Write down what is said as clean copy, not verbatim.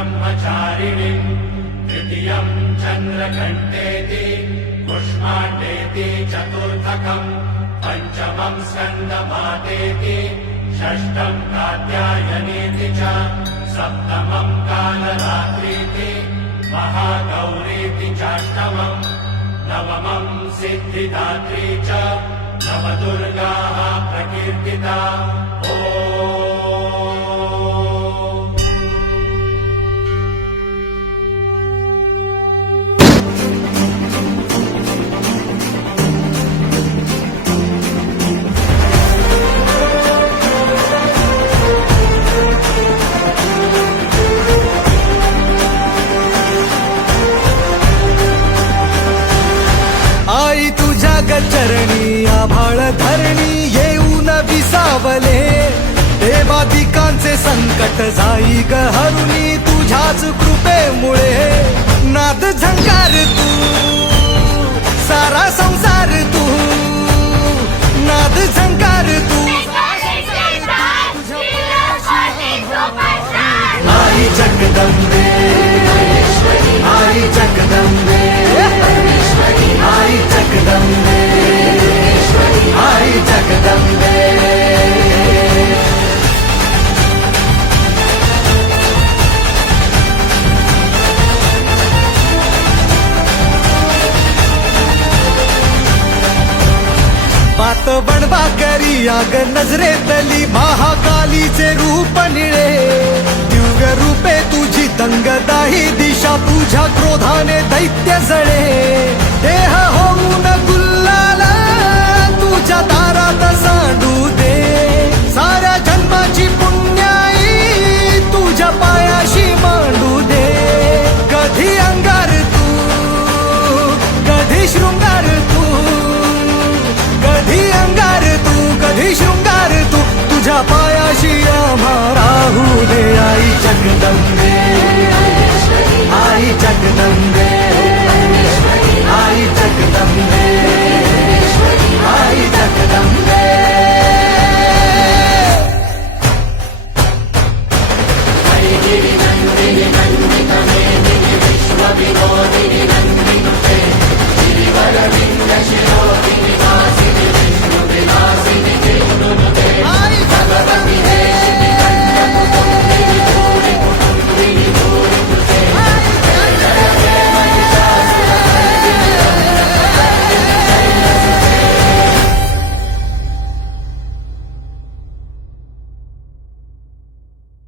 ब्रह्मचारिणीम् तृतीयम् चन्द्रघण्टेति पुष्माण्डेति चतुर्थकम् पञ्चमम् स्कन्दमातेति षष्ठम् कात्यायनेति च सप्तमम् कालरात्रीति महागौरीति चाष्टमम् नवमम् सिद्धिदात्री च नवदुर्गाः प्रकीर्तिता ॐ आई तुझ्या गचरणी आभाळ धरणी येऊन विसावले देवादिकांचे संकट जाई ग हरुणी तुझ्याच कृपेमुळे नाद झंकार तू सारा संसार तू नाद झंकार तू आई जगदंबे आई जगदंबे आई जगदंबे आई जगदंबे बात बनवा करी आग नजरेतली महाकालीचे रूप निळे दिव्य रूपे तुझी दंगदाही दिशा तुझ्या क्रोधाने दैत्य जळे देह होऊन गुल्लाल तुझ्या दारात सांडू दे साऱ्या जन्माची पुण्याई तुझ्या पायाशी मांडू दे कधी अंगार तू कधी शृंगार तू कधी अंगार तू कधी शृंगार तू तुझ्या पायाशी आम्हा राहू दे आई जगदंबे आई जगदंबे आई जगदंबे आई जगदंबे गिरिनन्दिनि नन्दितमेदिनि विश्वविनोदिनि